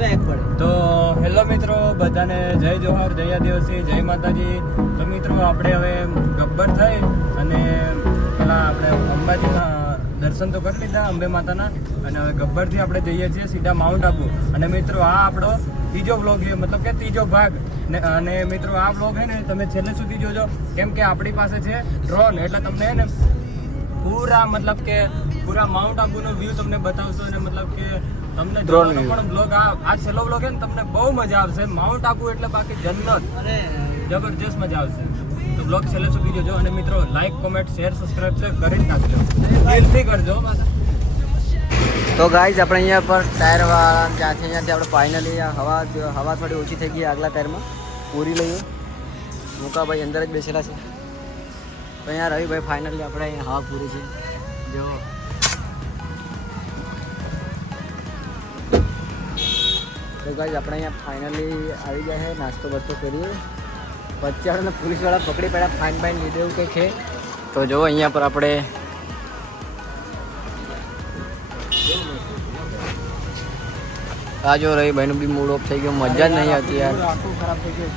Track પડે. તો hello મિત્રો, બધાને જય જોહર, જય દિવસી જય માતાજી. તો મિત્રો, આપણે હવે ગબ્બર થઈ અને પેલા આપણે અંબાજીના દર્શન તો કરી લીધા અંબે માતાના. અને હવે ગબ્બરથી આપણે જઈએ છીએ સીધા માઉન્ટ આબુ. અને મિત્રો, આ આપણો ત્રીજો વ્લોગ છે, મતલબ કે ત્રીજો ભાગ. ને, અને મિત્રો, આ વ્લોગ છે ને તમે છેલ્લે સુધી જોજો. કેમ કે આપણી પાસે છે ડ્રોન એટલે તમને ને પૂરા મતલબ કે પૂરા માઉન્ટ આબુનો વ્યૂ તમને બતાવશો અને મતલબ કે તમને ડ્રોન પણ બ્લોગ આ આ છેલ્લો બ્લોગ છે ને તમને બહુ મજા આવશે. માઉન્ટ આબુ એટલે બાકી જન્નત. અરે. જબરજસ્ત મજા આવશે. તો બ્લોગ છેલ્લે સુધી જોજો અને મિત્રો લાઈક કોમેન્ટ શેર સબસ્ક્રાઇબ છે કરી જ નાખજો. દિલથી કરજો. તો ગાઈઝ આપણે અહીંયા પર ટાયર વાળા ત્યાંથી અહીંયાથી આપણે ફાઇનલી હવા હવા થોડી ઓછી થઈ ગઈ આગલા ટાયરમાં પૂરી લઈએ. મુકાભાઈ અંદર જ બેસેલા છે. તો અહીંયા રવિભાઈ ફાઇનલી આપણે અહીંયા હવા પૂરી છે. જો. તો ગાઈઝ આપણે અહીંયા ફાઇનલી આવી ગયા છે, નાસ્તો બસ્તો કરીએ. વચ્ચે પોલીસવાળા પકડી પડ્યા ફાઇન બાઇન લીધે એવું કંઈક છે. તો જો, અહીંયા પર આપણે આ રહી, ભાઈનું બી મૂડ ઓફ થઈ ગયો, મજા જ નહીં આવતી યાર. આખું ખરાબ થઈ ગયું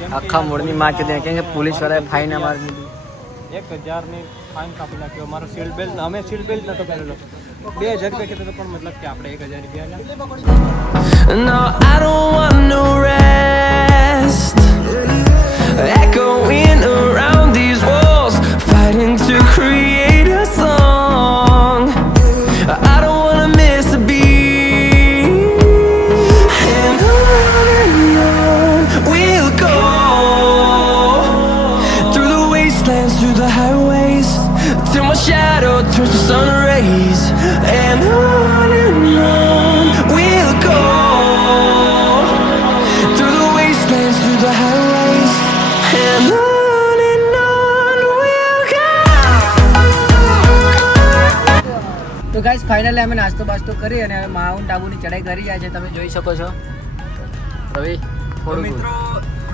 કેમ કે પોલીસ વાળાએ ફાઇન અમારી દીધી એક હજારની ફાઇન કાપી નાખ્યો. મારો સીટ બેલ્ટ અમે સીટ બેલ્ટ નતો પહેરેલો. બે હજાર રૂપિયા કીધો તો પણ મતલબ કે આપણે એક હજાર રૂપિયા No, I don't want no rest. Echoing તો ગાઈસ ફાઇનલી અમે નાસ્તો બાસ્તો કરી અને માઉન્ટ આબુની ચડાઈ કરી જાય છે તમે જોઈ શકો છો. રવિ મિત્રો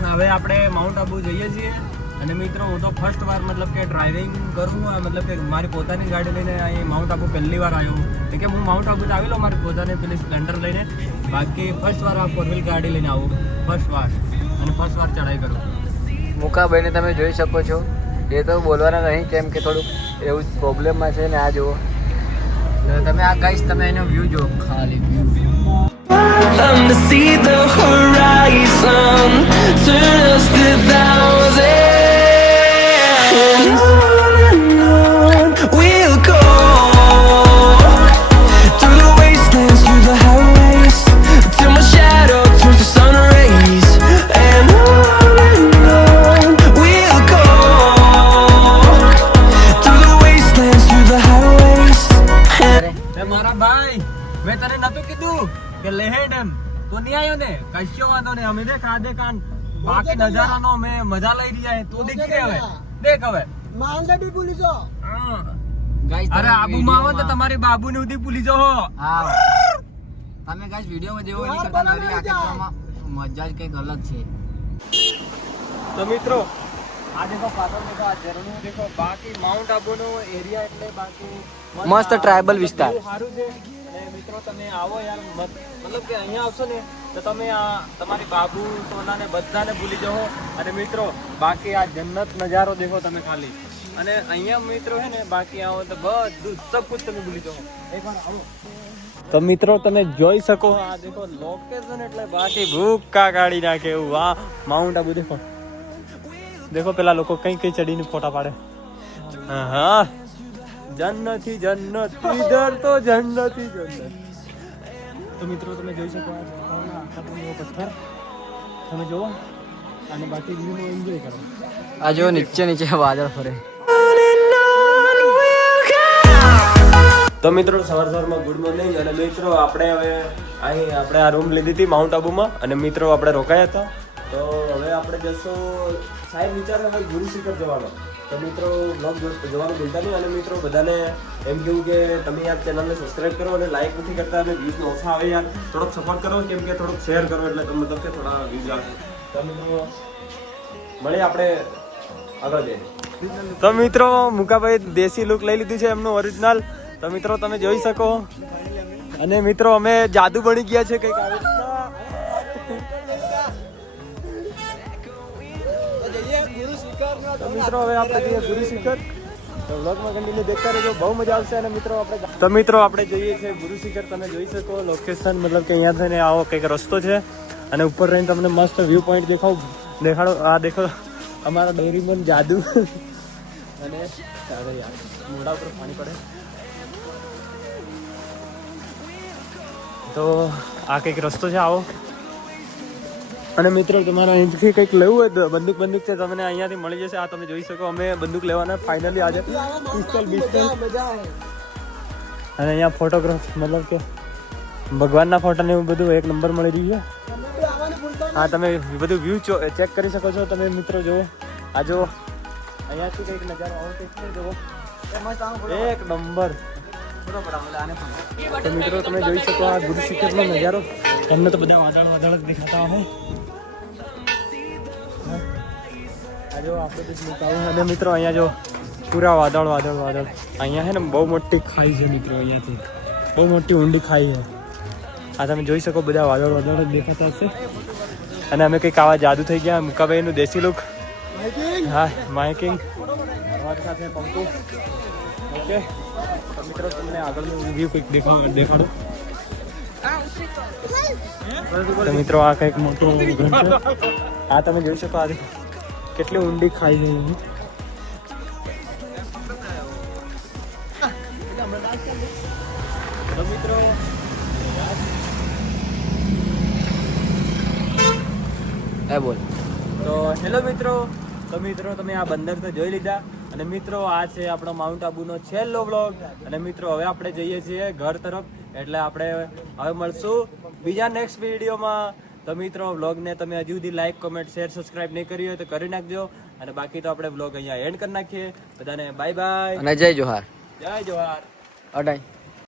હવે આપણે માઉન્ટ આબુ જઈએ છીએ. અને મિત્રો હું તો ફર્સ્ટ વાર મતલબ કે ડ્રાઇવિંગ કરું મતલબ કે મારી પોતાની ગાડી લઈને અહીં માઉન્ટ આબુ પહેલી વાર આવ્યો એટલે કે હું માઉન્ટ આબુ આવેલો મારી પોતાની પેલી સ્પ્લેન્ડર લઈને. બાકી ફર્સ્ટ વાર આ ફોર વ્હીલ ગાડી લઈને આવું. ફર્સ્ટ વાર. અને ફર્સ્ટ વાર ચડાઈ કરું. મુકાભાઈને તમે જોઈ શકો છો. એ તો બોલવાના નહીં કેમ કે થોડુંક એવું પ્રોબ્લેમમાં છે ને આ જુઓ. એટલે તમે આ ગાઈસ તમે એનો વ્યૂ જુઓ ખાલી view them to see the horizon turn us to thousands. ભાઈ મેં તને નતું કીધું કે લેહેડ એમ તો નહીં આવ્યો ને? કશો વાંધો નહીં. અમે દેખ આધે કાન બાકી નજારાનો અમે મજા લઈ રહ્યા તું દેખી હવે? દેખ હવે. હા. ગાઈસ અરે આબુમાં આવો તો તમારી બાબુને ઉધી ભૂલી જો હા. તમે ગાઈસ વિડીયોમાં જેવો નહીં કરતા નરી આ મજા જ કંઈક અલગ છે. તો મિત્રો આ દેખો પાછળ દેખો આ ઝરણું દેખો. બાકી માઉન્ટ આબુનો એરિયા એટલે બાકી મસ્ત ટ્રાયબલ વિસ્તાર. સારું છે. અને મિત્રો તમે આવો યાર. મતલબ કે અહીંયા આવશો ને તો તમે આ તમારી બાબુ સોનાને બધાને ભૂલી જાઓ. અને મિત્રો બાકી આ જન્નત નજારો દેખો તમે ખાલી. અને અહીંયા મિત્રો હે ને બાકી આવો તો બધું સબ કુછ તમે ભૂલી જાઓ. એકવાર આવો. તો મિત્રો તમે જોઈ શકો આ દેખો લોકેશન એટલે બાકી ભૂકા કાઢી નાખે એવું. આ માઉન્ટ આબુ દેખો. દેખો પેલા લોકો કઈ કઈ ચડીને ફોટા પાડે. હા, જન્નતી જન્નત ઇધર તો જન્નતી જન્નત. તો મિત્રો તમે જોઈ શકો આ પથ્થર. તમે જુઓ અને બાકી વ્યૂનો એન્જોય કરો. આ જો નીચે નીચે વાદળ ફરે. તો મિત્રો સવાર સવારમાં ગુડ મોર્નિંગ અને મિત્રો આપણે હવે અહીં આપણે આ રૂમ લીધી હતી માઉન્ટ આબુમાં અને મિત્રો આપણે રોકાયા હતા. તો હવે આપણે જશું સાહેબ, વિચાર હવે ગુરુ જવાનો. તો મિત્રો બ્લોગ જવાનું ભૂલતા નહીં. અને મિત્રો, બધાને એમ કહ્યું કે તમે યાર ચેનલને સબસ્ક્રાઇબ કરો અને લાઈક નથી કરતા અને વ્યૂઝ ઓછા આવે યાર. થોડોક સપોર્ટ કરો, કેમ કે થોડોક શેર કરો એટલે તમે મતલબ કે થોડા વ્યૂઝ આવે તો મિત્રો, મળીએ આપણે આગળ જઈએ તો મિત્રો, મુકાભાઈ દેશી લુક લઈ લીધી છે એમનું ઓરિજિનલ તો મિત્રો, તમે જોઈ શકો. અને મિત્રો, અમે જાદુ બની ગયા છે કંઈક આવી તો મિત્રો, હવે આપણે જઈએ ગુરુ શિખર. તો વ્લોગમાં કન્ટિન્યુ દેખતા રહેજો. બહુ મજા આવશે અને મિત્રો, આપણે તો મિત્રો, આપણે જઈએ છીએ ગુરુ શિખર. તમે જોઈ શકો લોકેશન મતલબ કે અહીંયા થઈને આવો કંઈક રસ્તો છે. અને ઉપર રહીને તમને મસ્ત વ્યૂ પોઈન્ટ દેખાવ દેખાડો. આ દેખો, અમારા ડેરીમન જાદુ. અને મોઢા ઉપર પાણી પડે. તો આ કંઈક રસ્તો છે, આવો. અને મિત્રો, તમારે અહીંથી કંઈક લેવું હોય તો બંદૂક બંદૂક છે, તમને અહીંયાથી મળી જશે. આ તમે જોઈ શકો, અમે બંદૂક લેવાના ફાઇનલી આજે પિસ્તોલ બિસ્તોલ અને અહીંયા ફોટોગ્રાફ મતલબ કે ભગવાનના ફોટાને એવું બધું એક નંબર મળી રહ્યું છે. હા, તમે બધું વ્યૂ ચેક કરી શકો છો. તમે મિત્રો, જુઓ. આ જુઓ. અહીંયાથી કંઈક નજારો આવો, કંઈક જુઓ. એક નંબર તો મિત્રો તમે જોઈ શકો આ ગુરુ શિખરનો નજારો. એમને તો બધા વાદળ વાદળ જ દેખાતા હોય. આ જો આપણે તો મુકાવું અને મિત્રો અહીંયા જો પૂરા વાદળ વાદળ વાદળ. અહીંયા છે ને બહુ મોટી ખાઈ છે મિત્રો અહીંયાથી. બહુ મોટી ઊંડી ખાઈ છે. આ તમે જોઈ શકો બધા વાદળ વાદળ જ દેખાતા હશે. અને અમે કંઈક આવા જાદુ થઈ ગયા મુકાભાઈનું દેશી લુક. હા માઇકિંગ. સાથે પંકુ ઓકે. તો મિત્રો તમને આગળનું વ્યૂ કંઈક દેખાડું દેખાડો. તો મિત્રો આ કંઈક મોટું છે. આ તમે જોઈ શકો આજે કેટલી ઊંડી ખાઈ છે તો મિત્રો એ બોલ. તો હેલો મિત્રો તો મિત્રો તમે આ બંદર તો જોઈ લીધા. અને મિત્રો આ છે આપણો માઉન્ટ આબુનો છેલ્લો બ્લોગ અને મિત્રો હવે આપણે જઈએ છીએ ઘર તરફ. એટલે આપણે હવે મળશું બીજા નેક્સ્ટ વિડીયોમાં તો મિત્રો વ્લોગને તમે હજુ સુધી લાઇક કોમેન્ટ શેર સબસ્ક્રાઇબ નહીં કરી હોય તો કરી નાખજો. અને બાકી તો આપણે વ્લોગ અહીંયા એન્ડ કરી નાખીએ. બધાને બાય બાય અને જય જોહાર. જય જોહાર. અડાઈ.